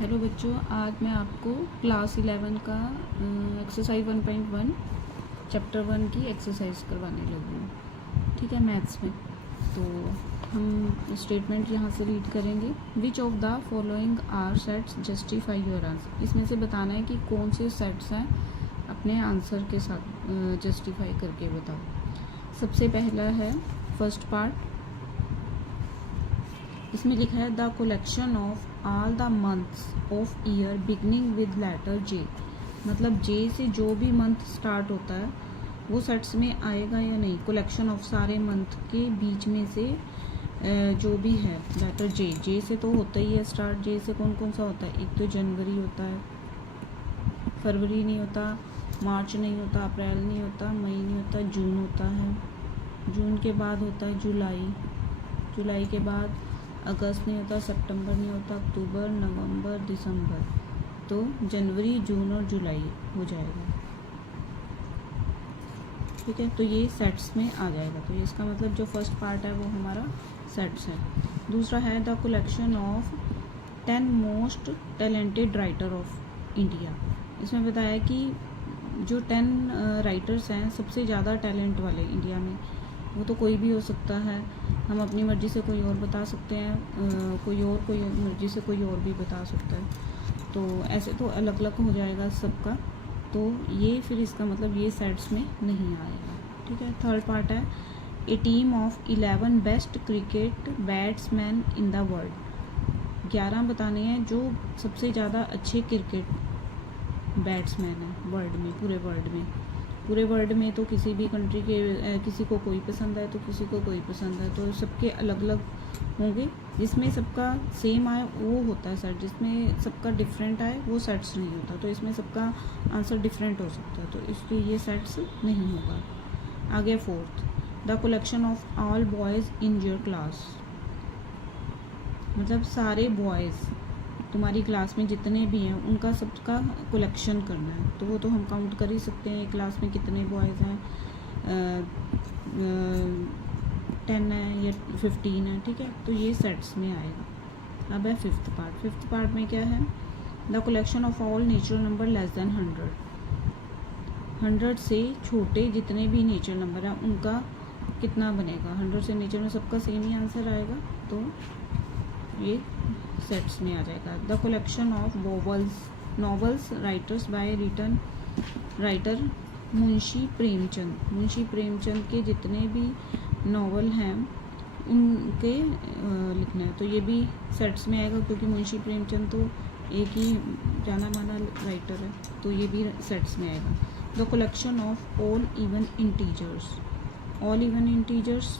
Hello बच्चों, आज मैं आपको क्लास 11 का एक्सरसाइज 1.1 चैप्टर 1 की एक्सरसाइज करवाने लगी हूँ। ठीक है, मैथ्स में। तो हम स्टेटमेंट यहाँ से रीड करेंगे। Which of the following are sets justify your answer. इसमें से बताना है कि कौन से सेट्स हैं, अपने आंसर के साथ जस्टिफाई करके बताओ। सबसे पहला है फर्स्ट पार्ट, इसमें लिखा है the collection of all the months of year beginning with letter J. मतलब जे से जो भी मंथ स्टार्ट होता है वो सेट्स में आएगा या नहीं। कलेक्शन ऑफ सारे मंथ के बीच में से जो भी है लेटर जे, जे से तो होता ही है स्टार्ट। जे से कौन कौन सा होता है? एक तो जनवरी होता है, फरवरी नहीं होता, मार्च नहीं होता, अप्रैल नहीं होता, मई नहीं होता, जून होता है। जून के बाद होता है जुलाई, जुलाई के बाद अगस्त नहीं होता, सितंबर नहीं होता, अक्टूबर, नवंबर, दिसंबर। तो जनवरी, जून और जुलाई हो जाएगा। ठीक है, तो ये सेट्स में आ जाएगा। तो ये इसका मतलब जो फर्स्ट पार्ट है वो हमारा सेट्स है। दूसरा है the collection of 10 most talented writer of India. इसमें बताया कि जो 10 राइटर्स हैं सबसे ज़्यादा टैलेंट वाले इंडिया में, वो तो कोई भी हो सकता है। हम अपनी मर्ज़ी से कोई और बता सकते हैं, कोई मर्ज़ी से कोई और भी बता सकता है। तो ऐसे तो अलग अलग हो जाएगा सबका। तो ये फिर इसका मतलब ये सेट्स में नहीं आएगा। ठीक है, थर्ड पार्ट है a team of 11 best cricket batsman in the world. 11 बताने हैं जो सबसे ज़्यादा अच्छे क्रिकेट बैट्समैन हैं वर्ल्ड में, पूरे वर्ल्ड में। पूरे वर्ल्ड में तो किसी भी कंट्री के किसी को कोई पसंद है तो किसी को कोई पसंद है, तो सबके अलग अलग होंगे। जिसमें सबका सेम आए वो होता है सेट, जिसमें सबका डिफरेंट आए वो सेट्स नहीं होता। तो इसमें सबका आंसर डिफरेंट हो सकता है, तो इसलिए ये सेट्स नहीं होगा। आगे fourth, the collection of all boys in your class. मतलब सारे बॉयज़ तुम्हारी क्लास में जितने भी हैं उनका सबका कलेक्शन करना है। तो वो तो हम काउंट कर ही सकते हैं, क्लास में कितने बॉयज़ हैं, 10 है या 15 है। ठीक है, तो ये सेट्स में आएगा। अब है फिफ्थ पार्ट। फिफ्थ पार्ट में क्या है? The collection of all natural number less than 100। 100 से छोटे जितने भी नेचुरल नंबर हैं उनका कितना बनेगा। 100 से नीचे में सबका सेम ही आंसर आएगा, तो ये सेट्स में आ जाएगा। The collection of novels writers by written writer Munshi Premchand. Munshi Premchand के जितने भी नॉवल हैं उनके लिखना है, तो ये भी सेट्स में आएगा, क्योंकि मुंशी प्रेमचंद तो एक ही जाना माना राइटर है, तो ये भी सेट्स में आएगा। The collection of all even integers. All even integers,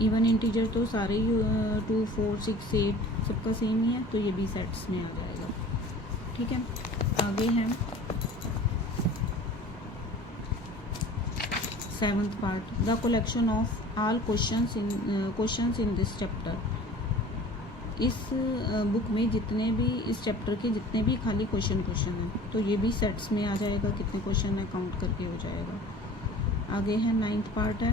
even integer तो सारे ही 2, 4, 6, 8 सबका सेम ही है, तो ये भी सेट्स में आ जाएगा। ठीक है, आगे है seventh part, the collection of all questions in this chapter. इस बुक में जितने भी, इस चैप्टर के जितने भी खाली क्वेश्चन हैं, तो ये भी सेट्स में आ जाएगा। कितने क्वेश्चन है काउंट करके हो जाएगा। आगे है नाइन्थ पार्ट है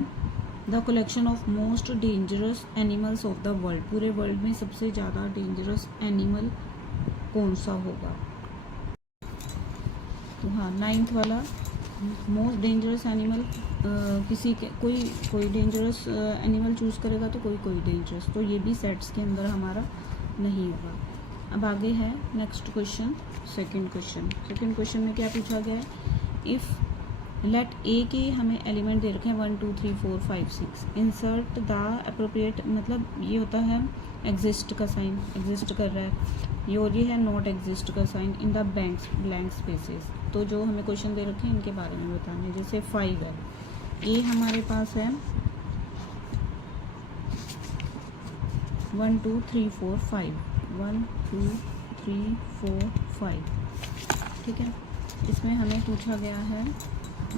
the collection of most dangerous animals of the world. पूरे वर्ल्ड में सबसे ज़्यादा डेंजरस एनिमल कौन सा होगा? तो हाँ, नाइन्थ वाला मोस्ट डेंजरस एनिमल, किसी के कोई डेंजरस एनिमल चूज़ करेगा तो कोई डेंजरस, तो ये भी सेट्स के अंदर हमारा नहीं होगा। अब आगे है नेक्स्ट क्वेश्चन, सेकंड क्वेश्चन में क्या पूछा गया है? इफ़ लेट ए के हमें एलिमेंट दे रखे हैं 1, 2, 3, 4, 5, 6। इंसर्ट द अप्रोप्रिएट, मतलब ये होता है एग्जिस्ट का साइन, एग्जिस्ट कर रहा है ये, और ये है नॉट एग्जिस्ट का sign in the blank spaces. तो जो हमें क्वेश्चन दे रखे हैं इनके बारे में बताना है। जैसे 5 है, ए हमारे पास है 1, 2, 3, 4, 5, 1, 2, 3, 4, 5। ठीक है, इसमें हमें पूछा गया है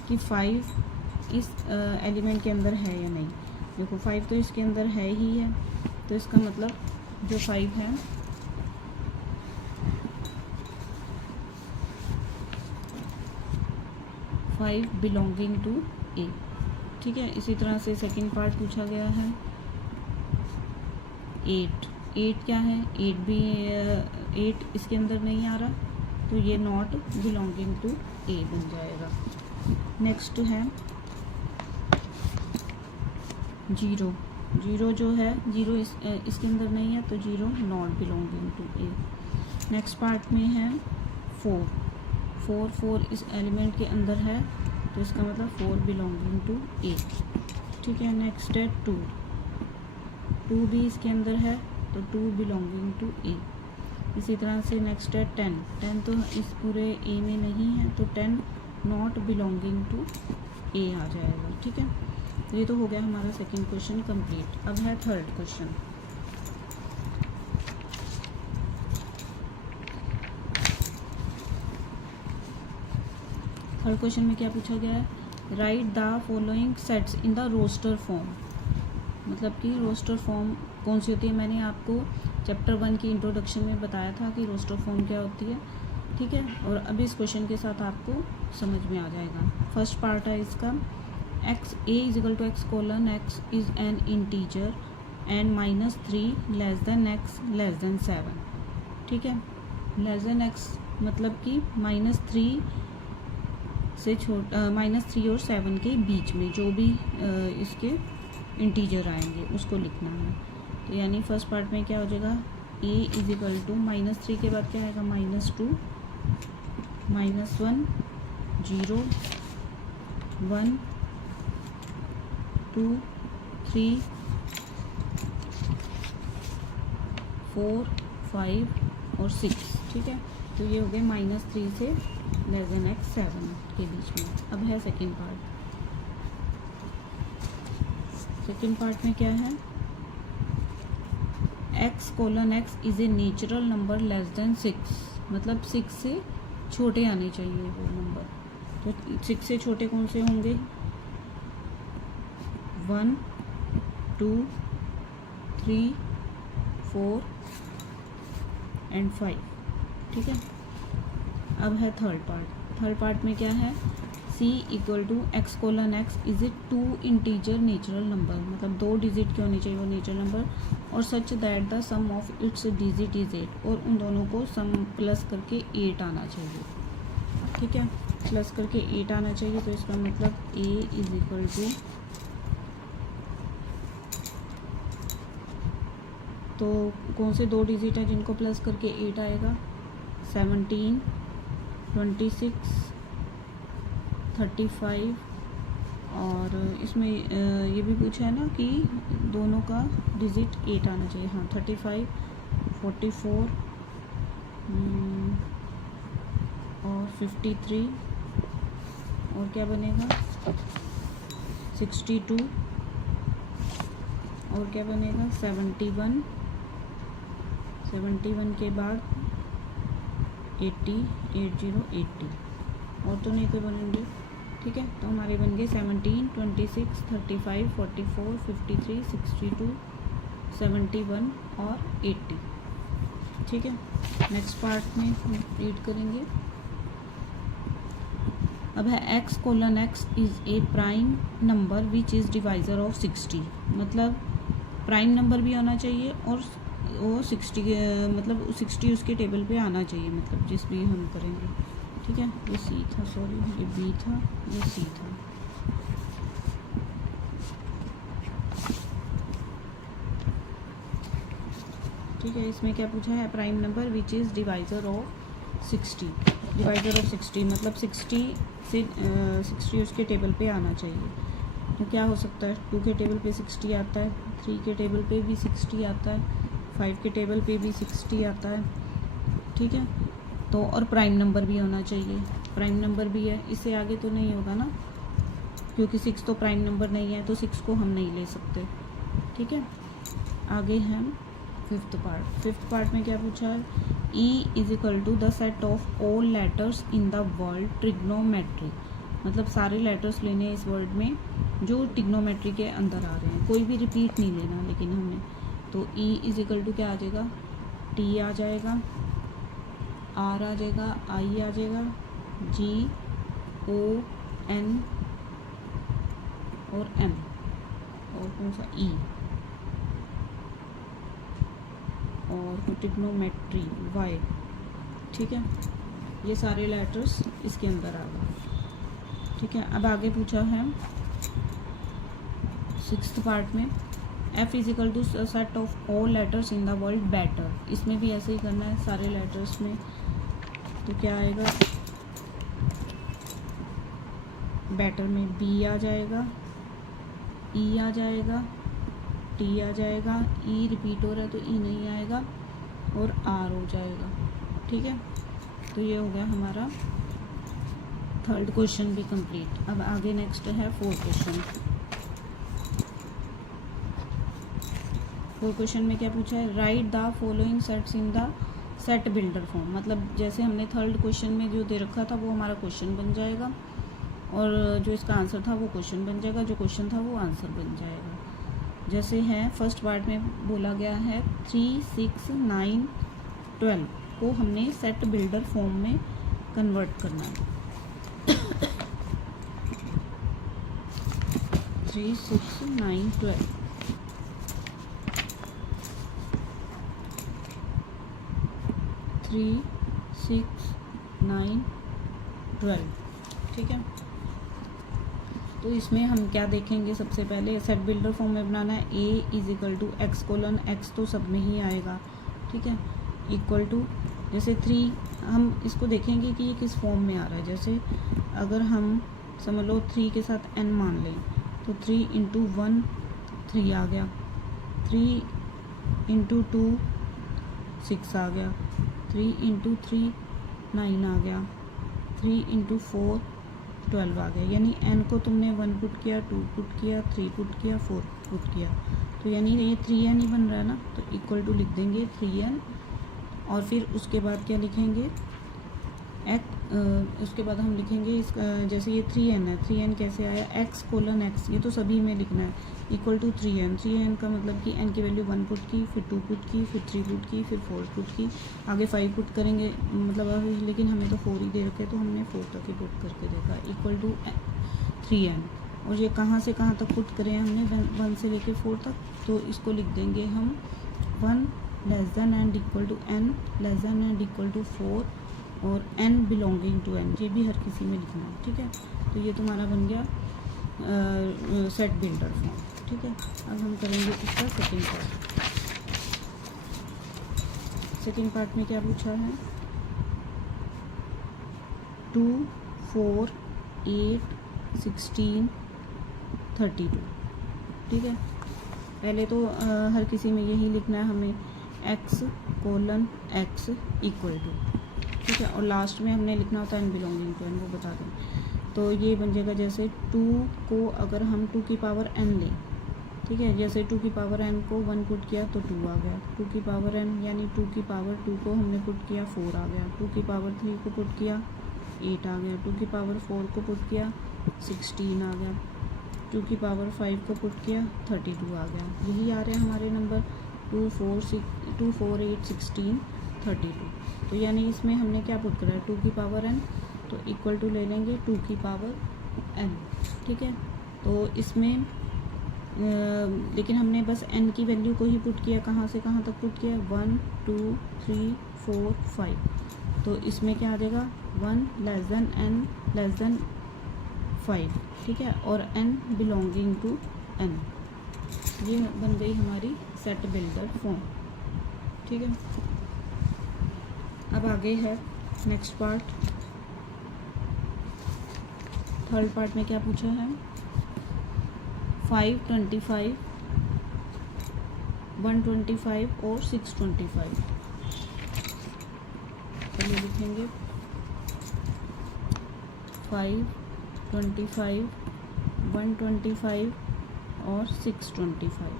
कि 5 इस एलिमेंट के अंदर है या नहीं। देखो 5 तो इसके अंदर है ही है, तो इसका मतलब जो 5 है बिलोंगिंग टू ए। ठीक है, इसी तरह से सेकंड पार्ट पूछा गया है 8 क्या है? 8 भी 8 इसके अंदर नहीं आ रहा तो ये नॉट बिलोंगिंग टू ए बन जाएगा। नेक्स्ट है 0, 0 जो है 0 इसके अंदर नहीं है तो 0 not belonging to A. Next part में है 4, 4 इस एलिमेंट के अंदर है तो इसका मतलब 4 बिलोंगिंग टू ए। ठीक है। नेक्स्ट है 2, 2 भी इसके अंदर है तो 2 बिलोंगिंग टू ए। इसी तरह से नेक्स्ट है 10, 10 तो इस पूरे ए में नहीं है तो 10 नॉट बिलोंगिंग टू ए आ जाएगा। ठीक है। तो ये तो हो गया हमारा सेकंड क्वेश्चन कंप्लीट। अब है थर्ड क्वेश्चन। थर्ड क्वेश्चन में क्या पूछा गया है, write the following sets in the roster form. मतलब कि रोस्टर फॉर्म कौन सी होती है, मैंने आपको चैप्टर 1 की इंट्रोडक्शन में बताया था कि रोस्टर फॉर्म क्या होती है। ठीक है। और अभी इस क्वेश्चन के साथ आपको समझ में आ जाएगा। फर्स्ट पार्ट है इसका, x A is equal to x colon x is an integer and -3 less than x less than 7। ठीक है। लेस देन एक्स मतलब कि -3 से -3 और 7 के बीच में जो भी इसके इंटीजर आएंगे उसको लिखना है। तो यानी फर्स्ट पार्ट में क्या हो जाएगा, ए इज इक्वल टू -3 के बाद क्या आएगा -2 -1 0 1 2 3 4 5 और 6। ठीक है। तो ये हो गए -3 से लेस देन एक्स 7 के बीच में। अब है सेकंड पार्ट। सेकंड पार्ट में क्या है, x colon x is a natural number less than 6। मतलब 6 से छोटे आने चाहिए वो नंबर। तो 6 से छोटे कौन से होंगे, 1 2 3 4 एंड 5। ठीक है। अब है थर्ड पार्ट। थर्ड पार्ट में क्या है, c equal to x colon x is a 2 integer natural number. मतलब 2 डिजिट के होने चाहिए वो नेचुरल नंबर, और such that the sum of its digit is 8। और उन दोनों को सम प्लस करके 8 आना चाहिए। ठीक है। प्लस करके 8 आना चाहिए। तो इसका मतलब a इज इक्वल टू, तो कौन से 2 डिजिट हैं जिनको प्लस करके 8 आएगा, 17 26 35। और इसमें ये भी पूछा है ना कि दोनों का डिजिट 8 आना चाहिए। हाँ 35 44 और 53 और क्या बनेगा 62 और क्या बनेगा 71 के बाद 80 और तो नहीं कोई बनेंगे। ठीक है। तो हमारे बन गए 17 26 35 44 53 62 71 और 80। ठीक है। नेक्स्ट पार्ट में हम रीड करेंगे। अब है x colon x is A prime number which is divisor of 60। मतलब प्राइम नंबर भी होना चाहिए और वो 60 मतलब 60 उसके टेबल पे आना चाहिए, मतलब जिस भी हम करेंगे। ठीक है। ये सी था, सॉरी ये बी था, ये सी था। ठीक है। इसमें क्या पूछा है, prime number which is divisor of 60। Divisor of 60 मतलब 60 से 60 उसके टेबल पे आना चाहिए। तो क्या हो सकता है, 2 के टेबल पे 60 आता है, 3 के टेबल पे भी 60 आता है, 5 के टेबल पे भी 60 आता है। ठीक है। तो और प्राइम नंबर भी होना चाहिए। प्राइम नंबर भी है, इससे आगे तो नहीं होगा ना, क्योंकि 6 तो प्राइम नंबर नहीं है तो 6 को हम नहीं ले सकते। ठीक है। आगे हम फिफ्थ पार्ट में क्या पूछा है, E is equal to the set of all letters in the world trigonometry. मतलब सारे लेटर्स लेने हैं इस वर्ड में जो ट्रिग्नोमेट्री के अंदर आ रहे हैं, कोई भी रिपीट नहीं लेना लेकिन हमने। तो ई इज इक्वल टू क्या आ जाएगा, टी आ जाएगा, आर आ जाएगा, आई आ जाएगा, जी ओ एन और एम और कौन सा ई और ट्रिग्नोमेट्री y, ठीक है। ये सारे लेटर्स इसके अंदर आ गए, ठीक है। अब आगे पूछा है 6th पार्ट में f is equal to set of all letters in the world better. इसमें भी ऐसे ही करना है सारे लेटर्स में। तो क्या आएगा, बेटर में b आ जाएगा, e आ जाएगा, t आ जाएगा, e रिपीट हो रहा है तो e नहीं आएगा, और r हो जाएगा, ठीक है। तो ये हो गया हमारा 3rd क्वेश्चन भी कंप्लीट। अब आगे नेक्स्ट है 4th क्वेश्चन। 4th क्वेश्चन में क्या पूछा है, write the following sets in the set builder form. मतलब जैसे हमने 3rd क्वेश्चन में जो दे रखा था वो हमारा क्वेश्चन बन जाएगा, और जो इसका आंसर था वो क्वेश्चन बन जाएगा, जो क्वेश्चन था वो आंसर बन जाएगा। जैसे है फर्स्ट पार्ट में बोला गया है 3, 6, 9, 12 को हमने सेट बिल्डर फॉर्म में कन्वर्ट करना है। 3, 6, 9, 12 3, 6, 9, 12, ठीक है। तो इसमें हम क्या देखेंगे, सबसे पहले सेट बिल्डर फॉर्म में बनाना है a is equal to x colon x, तो सब में ही आएगा, ठीक है। इक्वल टू जैसे 3, हम इसको देखेंगे कि ये किस फॉर्म में आ रहा है। जैसे अगर हम समझ लो 3 के साथ n मान लें तो 3 इंटू 1 3 आ गया, 3 इंटू 2 6 आ गया, 3 इंटू 3 9 आ गया, 3 इंटू 4 12 आ गया। यानी n को तुमने 1 पुट किया, 2 पुट किया, 3 पुट किया, 4 पुट किया, तो यानी ये 3n ही बन रहा है ना। तो इक्वल टू लिख देंगे 3n, और फिर उसके बाद क्या लिखेंगे उसके बाद हम लिखेंगे इसका, जैसे ये 3n है, 3n कैसे आया, x कोलन x, ये तो सभी में लिखना है, इक्वल टू 3n। 3n का मतलब कि n की वैल्यू 1 पुट की, फिर 2 पुट की, फिर 3 पुट की, फिर 4 पुट की, आगे 5 पुट करेंगे, मतलब लेकिन हमें तो 4 ही दे रखे तो हमने 4 तक ही पुट करके देखा, इक्वल टू 3n। और ये कहाँ से कहाँ तक पुट करें हमने, 1 से लेके 4 तक, तो इसको लिख देंगे हम 1 less than and equal to n less than and equal to 4, और n बिलोंगिंग टू n, ये भी हर किसी में लिखना है, ठीक है। तो ये तुम्हारा बन गया सेट बिल्डर फॉर्म, ठीक है। अब हम करेंगे इसका सेकेंड पार्ट। सेकेंड पार्ट में क्या पूछा है, 2, 4, 8, 16, 32, ठीक है। पहले तो हर किसी में यही लिखना है हमें, x colon x equal to, ठीक है। और लास्ट में हमने लिखना होता है n बिलोंगिंग टू n, वो बता दें। तो ये बन जाएगा जैसे 2 को अगर हम 2 की पावर n लें, ठीक है, जैसे 2 की पावर n को 1 पुट किया तो 2 आ गया, 2 की पावर n यानी 2 की पावर 2 को हमने पुट किया 4 आ गया, 2 की पावर 3 को पुट किया 8 आ गया, 2 की पावर 4 को पुट किया 16 आ गया, 2 की पावर 5 को पुट किया 32 आ गया। यही आ रहे हैं हमारे नंबर 2, 4, 8, 16, 32। तो यानी इसमें हमने क्या पुट करा है, 2 की पावर n, तो इक्वल टू ले लेंगे 2 की पावर n, ठीक है। तो इसमें लेकिन हमने बस n की वैल्यू को ही पुट किया, कहाँ से कहाँ तक पुट किया, 1, 2, 3, 4, 5। तो इसमें क्या आ जाएगा, 1 less then n less then 5, ठीक है, और n बिलोंगिंग टू n। ये बन गई हमारी सेट बिल्डर फॉर्म, ठीक है। अब आगे है नेक्स्ट पार्ट। 3rd पार्ट में क्या पूछा है, 5, 25, 125 और 625। पहले लिखेंगे 5, 25, 125 और 625,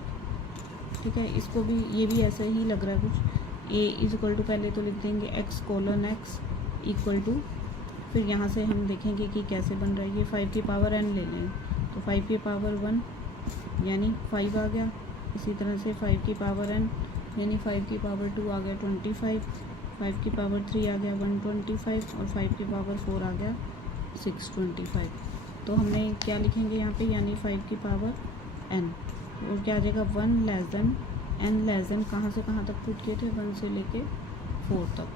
ठीक है। इसको भी, ये भी ऐसा ही लग रहा है कुछ, a इज इक्वल टू, पहले तो लिख देंगे x colon x equal to, फिर यहाँ से हम देखेंगे कि कैसे बन रहा है। ये 5 की पावर n ले लें तो 5 की पावर 1 यानी 5 आ गया, इसी तरह से 5 की पावर n यानी 5 की पावर 2 आ गया 25, 5 की पावर 3 आ गया 125, और 5 की पावर 4 आ गया 625। तो हमने क्या लिखेंगे यहाँ पे, यानी 5 की पावर n, और क्या आ जाएगा 1 less than n less than कहाँ से कहाँ तक पुट किए थे, 1 से लेके 4 तक,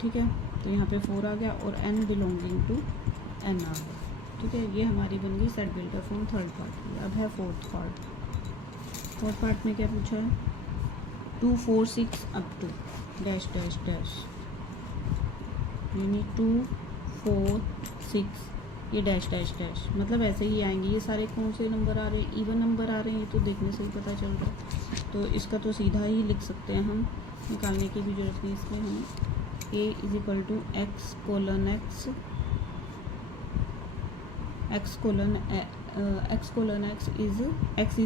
ठीक है। तो यहाँ पे 4 आ गया और n बिलोंगिंग टू n आ गया, ठीक है। ये हमारी बन गई set builder form third part की। अब है फोर्थ पार्ट में क्या पूछा है, 2 4 6 up to dash dash dash, यानी 2 4 6 ये डैश डैश डैश, मतलब ऐसे ही आएंगे। ये सारे कौन से नंबर आ रहे हैं, इवन नंबर आ रहे हैं, ये तो देखने से ही पता चल रहा है। तो इसका तो सीधा ही लिख सकते हैं हम, निकालने की भी जरूरत नहीं इसमें हमें। a is equal to x colon x, x colon x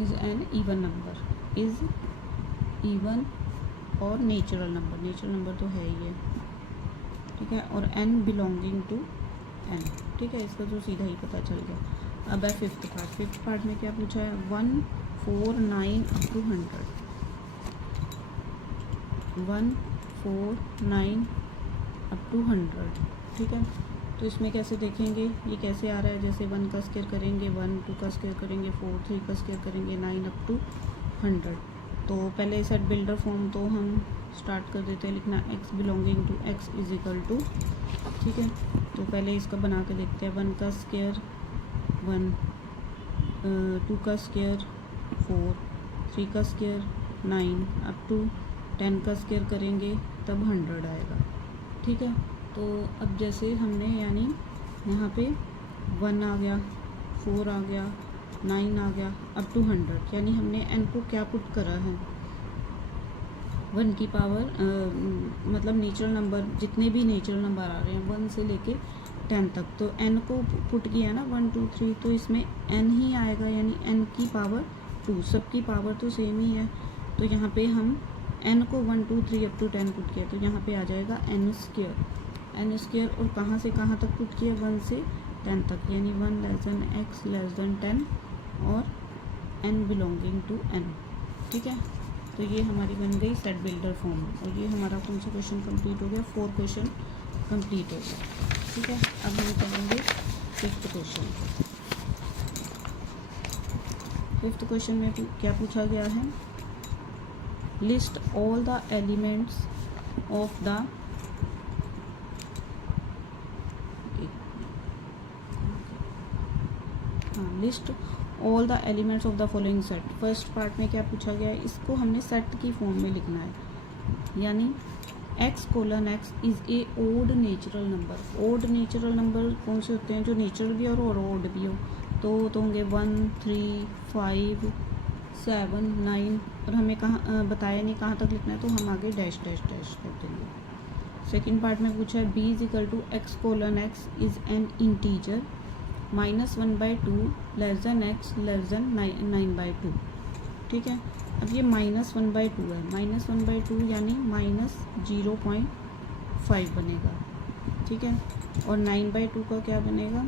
is an even number, is even और नेचुरल नंबर तो है ही है, ठीक है। और n बिलोंगिंग टू n, ठीक है। इसका तो सीधा ही पता चल गया। अब है फिफ्थ पार्ट में क्या पूछा है, 1 4 9 अप टू 100, 1 4 9 अप टू 100, ठीक है। तो इसमें कैसे देखेंगे, ये कैसे आ रहा है, जैसे 1 का स्क्वायर करेंगे 1, 2 का स्क्वायर करेंगे 4, 3 का स्क्वायर करेंगे 9 अप टू 100। तो पहले सेट बिल्डर फॉर्म तो हम स्टार्ट कर देते हैं लिखना, x belonging to x is equal to, ठीक है। तो पहले इसका बना के देखते हैं, 1 का स्क्वायर 1, 2 का स्क्वायर 4, 3 का स्क्वायर 9 अप टू 10 का स्क्वायर करेंगे तब 100 आएगा, ठीक है। तो अब जैसे हमने यानी यहाँ पे 1 आ गया, 4 आ गया, 9 आ गया अप टू 100, यानी हमने n को क्या पुट करा है, 1 की पावर मतलब नेचुरल नंबर, जितने भी नेचुरल नंबर आ रहे हैं 1 से लेके 10 तक, तो n को पुट किया ना 1 2 3, तो इसमें n ही आएगा, यानी n की पावर 2, सबकी पावर तो सेम ही है। तो यहाँ पे हम n को 1 2 3 अप टू 10 पुट किया, तो यहाँ पे आ जाएगा n स्क्वायर, और कहाँ से कहाँ तक पुट किया, 1 से 10 तक, यानी 1 less than x less then 10 और n बिलोंगिंग टू n, ठीक है। तो ये हमारी बन गई सेट बिल्डर फॉर्म, और ये हमारा कौन सा क्वेश्चन कंप्लीट हो गया, 4 क्वेश्चन कंप्लीट हो गया, ठीक है। अब हम चलेंगे फिफ्थ क्वेश्चन में क्या पूछा गया है, list all the elements of the, list all the elements of the following set. First part में क्या पूछा गया है, इसको हमने सेट की फॉर्म में लिखना है, यानी x colon x is a odd natural number. Odd natural number कौन से होते हैं, जो नेचुरल भी हो और ओड भी हो, तो होंगे 1 3 5 7 9, और हमें कहाँ बताया नहीं कहाँ तक लिखना है, तो हम आगे डैश डैश डैश कर देंगे। सेकेंड पार्ट में पूछा है b is equal to x colon x is an integer -1/2 less than x less than 9/2, ठीक है। अब ये -1/2 है, -1/2 यानी -0.5 बनेगा, ठीक है। और 9/2 का क्या बनेगा,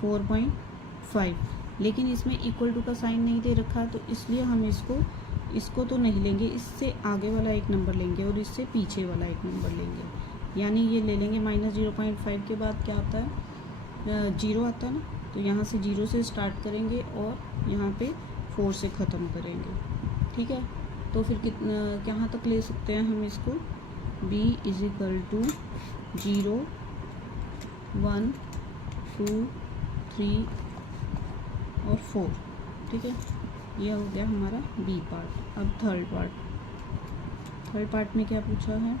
4.5, लेकिन इसमें इक्वल टू का साइन नहीं दे रखा, तो इसलिए हम इसको तो नहीं लेंगे, इससे आगे वाला एक नंबर लेंगे और इससे पीछे वाला एक नंबर लेंगे, यानी ये ले लेंगे -0.5 के बाद क्या आता है, 0 आता है ना, तो यहाँ से 0 से स्टार्ट करेंगे और यहाँ पे 4 से ख़त्म करेंगे, ठीक है। तो फिर कहाँ तक ले सकते हैं हम इसको, b इज इक्वल टू 0 1 2 3 और 4, ठीक है। यह हो गया हमारा बी पार्ट। अब थर्ड पार्ट में क्या पूछा है,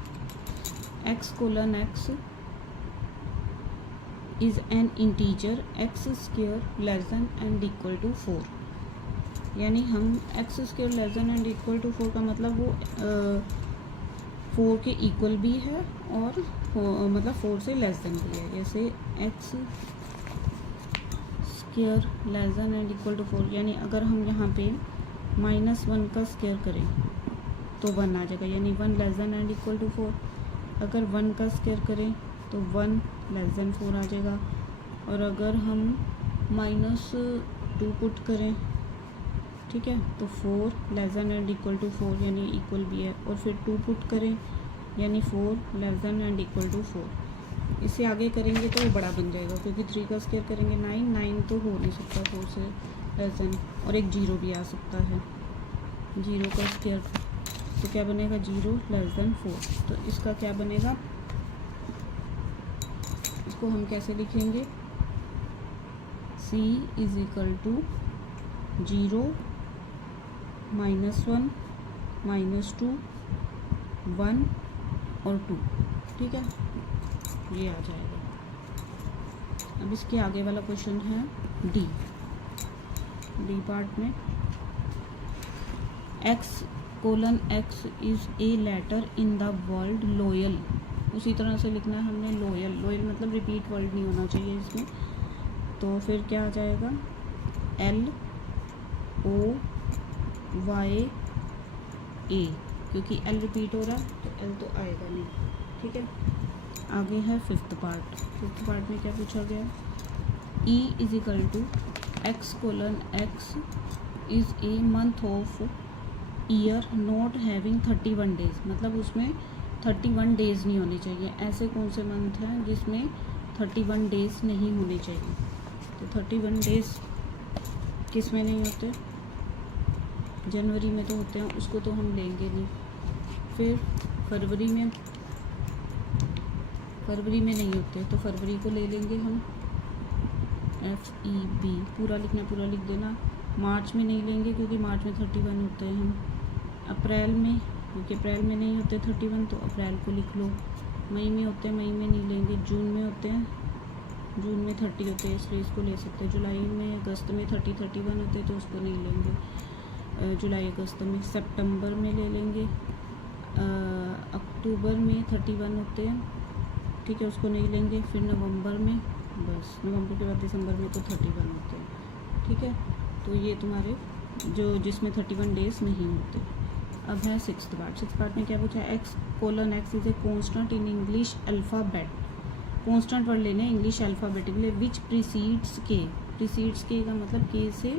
x colon x is an integer x square less than and equal to 4, यानी हम x square less than and equal to 4 का मतलब वो 4 के इक्वल भी है और मतलब 4 से लेस देन भी है, जैसे x square less than and equal to 4, यानी अगर हम यहाँ पे -1 का स्क्वायर करें तो 1 आ जाएगा, यानी 1 less than and equal to 4। अगर 1 का स्क्वायर करें तो 1 लेस देन 4 आ जाएगा, और अगर हम -2 पुट करें, ठीक है, तो 4 less than and equal to 4 यानी इक्वल भी है, और फिर 2 पुट करें यानी 4 less than and equal to 4। इससे आगे करेंगे तो वो बड़ा बन जाएगा, क्योंकि 3 का स्क्वायर करेंगे 9 तो हो नहीं सकता 4 से लेस देन, और एक 0 भी आ सकता है, 0 का स्क्वायर, तो क्या बनेगा 0 लेस देन 4। तो इसका क्या बनेगा, इसको हम कैसे लिखेंगे, c इज इक्वल टू 0 -1 -2 1 और 2, ठीक है, ये आ जाएगा। अब इसके आगे वाला क्वेश्चन है डी पार्ट में, x:x is a letter in the word loyal. उसी तरह से लिखना है हमने, लॉयल मतलब रिपीट वर्ड नहीं होना चाहिए इसमें। तो फिर क्या आ जाएगा, LOYA, क्योंकि L रिपीट हो रहा है तो L तो आएगा नहीं, ठीक है। आगे है फिफ्थ पार्ट में क्या पूछा गया, E is equal to x:x is a month of year not having 31 days. मतलब उसमें 31 डेज नहीं होने चाहिए। ऐसे कौन से मंथ हैं जिसमें 31 डेज नहीं होने चाहिए, तो 31 डेज किस में नहीं होते, जनवरी में तो होते हैं, उसको तो हम लेंगे नहीं। फिर फरवरी में नहीं होते, तो फरवरी को ले लेंगे हम, FEB, पूरा लिख देना। मार्च में नहीं लेंगे क्योंकि मार्च में 31 होते हैं हम। अप्रैल में, क्योंकि अप्रैल में नहीं होते 31, तो अप्रैल को लिख लो। मई में होते हैं, मई में नहीं लेंगे। जून में होते हैं, जून में 30 होते हैं, इसलिए इसको ले सकते हैं। जुलाई में, अगस्त में 30-31 होते हैं, तो उसको नहीं लेंगे जुलाई अगस्त में। सितंबर में ले लेंगे। अक्टूबर में 31 होते हैं, ठीक है, उसको नहीं लेंगे। फिर नवंबर में, बस नवंबर के बाद दिसंबर में तो 31 होते हैं, ठीक है। तो ये तुम्हारे जो जिसमें 31 डेज नहीं होते। अब है सिक्स्थ पार्ट में क्या पूछा है, x:x is a constant in English alphabet. Constant word लेने इंग्लिश अल्फ़ाबेट के लिए, विच प्रीसीड्स के का मतलब के से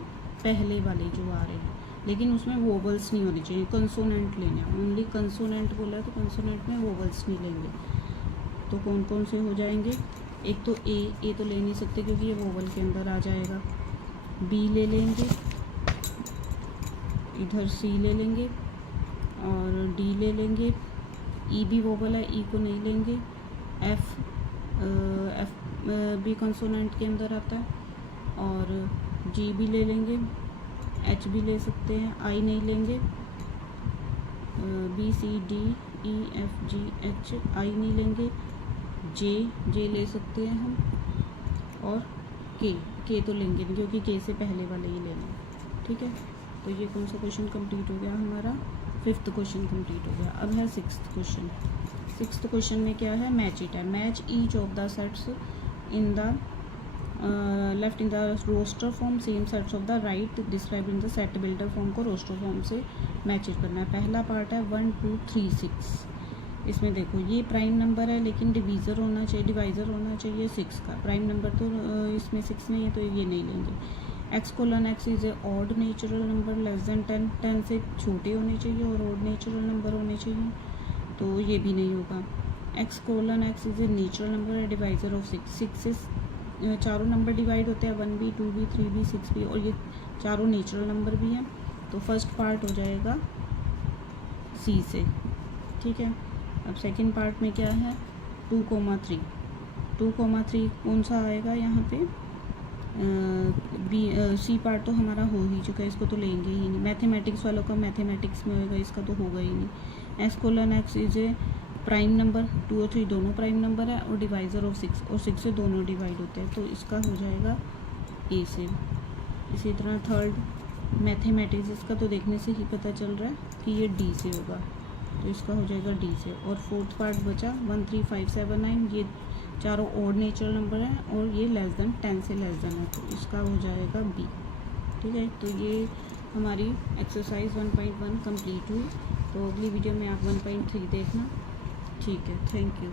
पहले वाले जो आ रहे हैं, लेकिन उसमें वोवल्स नहीं होने चाहिए, कंसोनेंट लेने हैं। ओनली कंसोनेंट बोला है तो कंसोनेंट में वोवल्स नहीं लेंगे। तो कौन कौन से हो जाएंगे, एक तो ए तो ले नहीं सकते क्योंकि ये वोवल के अंदर आ जाएगा। बी ले लेंगे, इधर सी ले लेंगे और डी ले लेंगे। ई भी वोवल है, ई को नहीं लेंगे। एफ भी कंसोनेंट के अंदर आता है, और जी भी ले लेंगे, एच भी ले सकते हैं, आई नहीं लेंगे। B C D E F G H, I नहीं लेंगे। जे ले सकते हैं हम, और के तो लेंगे नहीं क्योंकि के से पहले वाले ही लेंगे, ठीक है। तो ये कौन सा क्वेश्चन कंप्लीट हो गया हमारा, फिफ्थ क्वेश्चन कंप्लीट हो गया। अब है सिक्स्थ क्वेश्चन में क्या है, मैच इट है। Match each of the sets in the left in the roster form same sets of the right describe in the set builder form को रोस्टर फॉर्म से मैच इट करना है। पहला part है 1 2 3 6। इसमें देखो ये प्राइम नंबर है लेकिन डिवाइज़र होना चाहिए 6 का। प्राइम नंबर तो इसमें 6 नहीं है तो ये नहीं लेंगे। x:x is a odd natural number less than 10 से छोटे होने चाहिए और ऑड नेचुरल नंबर होने चाहिए, तो ये भी नहीं होगा। x:x is a natural number है डिवाइज़र ऑफ 6 से चारों नंबर डिवाइड होते हैं, 1b 2b 3b 6b, और ये चारों नेचुरल नंबर भी हैं। तो फर्स्ट पार्ट हो जाएगा सी से, ठीक है। अब सेकंड पार्ट में क्या है, 2,3 कौन सा आएगा यहाँ पे, सी पार्ट तो हमारा हो ही चुका है, इसको तो लेंगे ही नहीं। मैथमेटिक्स वालों का मैथमेटिक्स में होगा, इसका तो होगा ही नहीं। x:x is A prime number, 2 और 3 दोनों प्राइम नंबर है और डिवाइज़र ऑफ 6, और 6 से दोनों डिवाइड होते हैं, तो इसका हो जाएगा ए से। इसी तरह थर्ड मैथमेटिक्स, इसका तो देखने से ही पता चल रहा है कि ये डी से होगा, तो इसका हो जाएगा डी से। और फोर्थ पार्ट बचा 1 3 5 7 9, ये चारों ऑड नेचुरल नंबर हैं और ये लेस देन 10 से लेस देन है, तो इसका हो जाएगा बी, ठीक है। तो ये हमारी एक्सरसाइज 1.1 कंप्लीट हुई। तो अगली वीडियो में आप 1.3 देखना, ठीक है। Thank you.